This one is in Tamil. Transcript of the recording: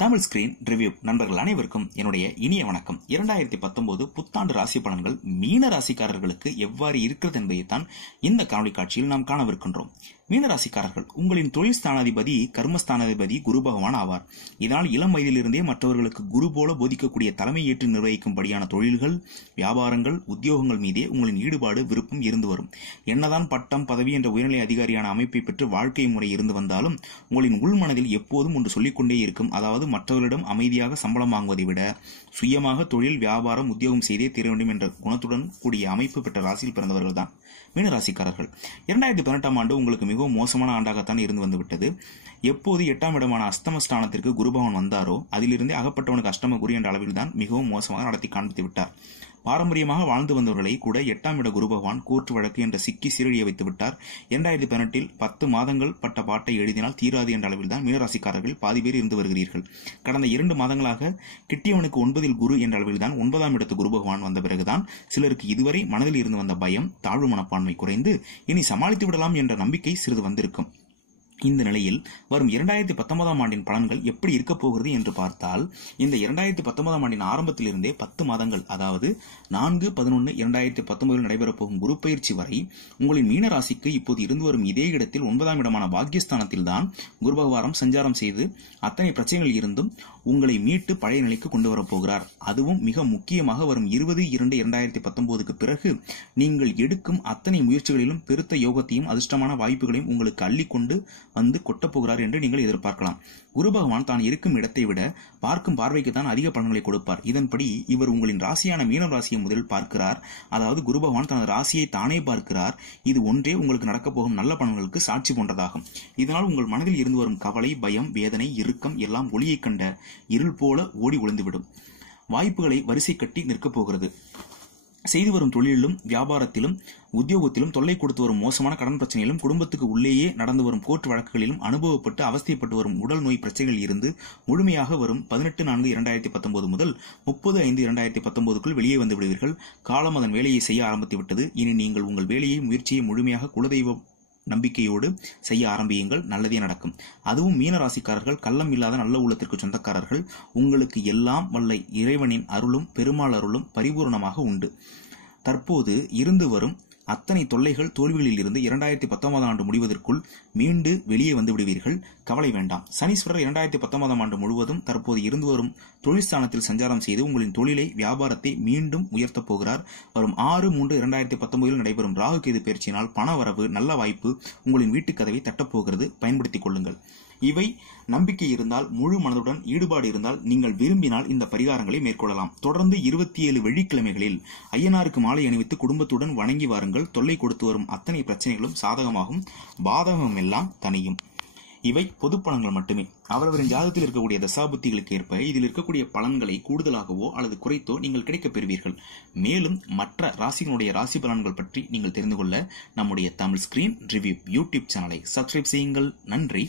தமிழ் ஸ்கிரீன் ரிவ்யூ நண்பர்கள் அனைவருக்கும் என்னுடைய இனிய வணக்கம். 2019 புத்தாண்டு ராசி பலன்கள் மீன ராசிக்காரர்களுக்கு எவ்வாறு இருக்கிறது என்பதைத்தான் இந்த காணொலி காட்சியில் நாம் காணவிருக்கின்றோம். மீனராசிக்காரர்கள், உங்களின் தொழில் ஸ்தானாதிபதி கர்மஸ்தானாதிபதி குரு பகவான் ஆவார். இதனால் இளம் வயதிலிருந்தே மற்றவர்களுக்கு குரு போல போதிக்கக்கூடிய தலைமை ஏற்று நிர்வகிக்கும்படியான தொழில்கள், வியாபாரங்கள், உத்தியோகங்கள் மீதே உங்களின் ஈடுபாடு, விருப்பம் இருந்து வரும். என்னதான் பட்டம், பதவி என்ற உயர்நிலை அதிகாரியான அமைப்பை பெற்று வாழ்க்கை முறை இருந்து வந்தாலும் உங்களின் உள்மனதில் எப்போதும் ஒன்று சொல்லிக்கொண்டே இருக்கும். அதாவது, மற்றவர்களிடம் அமைதியாக சம்பளம் வாங்குவதை விட சுயமாக தொழில், வியாபாரம், உத்தியோகம் செய்தே தீர வேண்டும் என்ற குணத்துடன் கூடிய அமைப்பு பெற்ற ராசியில் பிறந்தவர்கள் தான் மீனராசிக்காரர்கள். 2018ஆம் ஆண்டு உங்களுக்கு மிகவும் மோசமான ஆண்டாகத்தான் இருந்து வந்துவிட்டது. எப்போது 8ஆம் இடமான அஸ்தமஸ்தானத்திற்கு குருபகவான் வந்தாரோ அதிலிருந்தே அகப்பட்டவனுக்கு அஷ்டம குரு என்ற அளவில் தான் மிகவும் மோசமாக நடத்தி காண்பித்து விட்டார். பாரம்பரியமாக வாழ்ந்து வந்தவர்களை கூட 8ஆம் இட குரு பகவான் கோர்ட்டு வழக்கு என்ற சிக்கி சீரழிய வைத்து விட்டார். 2018இல் 10 மாதங்கள் பட்ட பாட்டை எழுதினால் தீராது என்ற அளவில் தான் மீனராசிக்காரர்கள் பாதி பேர் இருந்து வருகிறீர்கள். கடந்த 2 மாதங்களாக கிட்டியவனுக்கு 9இல் குரு என்ற அளவில் தான் 9ஆம் இடத்து குரு பகவான் வந்த பிறகுதான் சிலருக்கு இதுவரை மனதில் இருந்து வந்த பயம், தாழ்வு மனப்பான்மை குறைந்து இனி சமாளித்து விடலாம் என்ற நம்பிக்கை சிறிது வந்திருக்கும். இந்த நிலையில் வரும் 2019ஆம் ஆண்டின் பலன்கள் எப்படி இருக்க போகிறது என்று பார்த்தால், இந்த 2019ஆம் ஆண்டின் ஆரம்பத்திலிருந்தே 10 மாதங்கள், அதாவது 4/11/2019 நடைபெறப் போகும் குரு பயிற்சி வரை உங்களின் மீன ராசிக்கு இப்போது இருந்து வரும் இதே இடத்தில் 9ஆம் இடமான பாக்கியஸ்தானத்தில் தான் குரு பகவான் சஞ்சாரம் செய்து அத்தனை பிரச்சனைகள் இருந்தும் உங்களை மீட்டு பழைய நிலைக்கு கொண்டு வரப்போகிறார். அதுவும் மிக முக்கியமாக வரும் 20/2/2019க்கு பிறகு நீங்கள் எடுக்கும் அத்தனை முயற்சிகளிலும் பெருத்த யோகத்தையும் அதிர்ஷ்டமான வாய்ப்புகளையும் உங்களுக்கு அள்ளிக்கொண்டு வந்து கொட்டப்போகிறார் என்று நீங்கள் எதிர்பார்க்கலாம். குரு பகவான் தான் இருக்கும் இடத்தை விட பார்க்கும் பார்வைக்கு தான் அதிக பலன்களை கொடுப்பார். இதன்படி இவர் உங்களின் ராசியான மீனம் ராசியை முதலில் பார்க்கிறார். அதாவது குரு பகவான் தனது ராசியை தானே பார்க்கிறார். இது ஒன்றே உங்களுக்கு நடக்கப் போகும் நல்ல பலன்களுக்கு சாட்சி போன்றதாகும். இதனால் உங்கள் மனதில் இருந்து வரும் கவலை, பயம், வேதனை, இறுக்கம் எல்லாம் ஒளியை கண்ட இருள் போல ஓடி ஒளிந்துவிடும். வாய்ப்புகளை வரிசை கட்டி நிற்கப் போகிறது. செய்து வரும் தொழிலிலும், வியாபாரத்திலும், உத்தியோகத்திலும் தொல்லை கொடுத்து வரும் மோசமான கடன் பிரச்சனையிலும், குடும்பத்துக்கு உள்ளேயே நடந்து வரும் கோர்ட் வழக்குகளிலும் அனுபவப்பட்டு அவஸ்தைப்பட்டு வரும் உடல் நோய் பிரச்சனைகளில் இருந்து முழுமையாக வரும் 18/4/2019 முதல் 30/5/2019க்குள் வெளியே வந்து விடுவீர்கள். காலம் அதன் வேலையை செய்ய ஆரம்பித்து விட்டது. இனி நீங்கள் உங்கள் வேலையை, முயற்சியை முழுமையாக குலதெய்வ நம்பிக்கையோடு செய்ய ஆரம்பியுங்கள். நல்லதே நடக்கும். அதுவும் மீனராசிக்காரர்கள் கள்ளம் இல்லாத நல்ல உள்ளத்திற்கு சொந்தக்காரர்கள். உங்களுக்கு எல்லாம் வல்ல இறைவனின் அருளும் பெருமாள் அருளும் பரிபூர்ணமாக உண்டு. தற்போது இருந்து வரும் அத்தனை தொல்லைகள், தோல்விகளில் இருந்து 2019ஆம் ஆண்டு முடிவதற்குள் மீண்டு வெளியே வந்து விடுவீர்கள். கவலை வேண்டாம். சனீஸ்வரர் 2019ஆம் ஆண்டு முழுவதும் தற்போது இருந்து வரும் தொழில் ஸ்தானத்தில் சஞ்சாரம் செய்து உங்களின் தொழிலை, வியாபாரத்தை மீண்டும் உயர்த்தப் போகிறார். வரும் 6/3/2019 நடைபெறும் ராகு கேது பயிற்சியினால் பண வரவு, நல்ல வாய்ப்பு உங்களின் வீட்டு கதவை தட்டப்போகிறது. பயன்படுத்திக் கொள்ளுங்கள். இவை நம்பிக்கை இருந்தால், முழு மனதுடன் ஈடுபாடு இருந்தால், நீங்கள் விரும்பினால் இந்த பரிகாரங்களை மேற்கொள்ளலாம். தொடர்ந்து 27 வெள்ளிக்கிழமைகளில் ஐயனாருக்கு மாலை அணிவித்து குடும்பத்துடன் வணங்கி வாருங்கள். தொல்லை கொடுத்து வரும் அத்தனை பிரச்சனைகளும் சாதகமாகும், பாதகம் எல்லாம் தனியும். இவை பொது பலன்கள் மட்டுமே. அவரவரின் ஜாதகத்தில் இருக்கக்கூடிய தசாபுத்திகளுக்கு ஏற்ப இதில் இருக்கக்கூடிய பலன்களை கூடுதலாகவோ அல்லது குறைத்தோ நீங்கள் கிடைக்கப் பெறுவீர்கள். மேலும் மற்ற ராசிகளுடைய ராசி பலன்கள் பற்றி நீங்கள் தெரிந்து கொள்ள நம்முடைய தமிழ் ஸ்கிரீன் ரிவ்யூ யூடியூப் சேனலை சப்ஸ்கிரைப் செய்யுங்கள். நன்றி.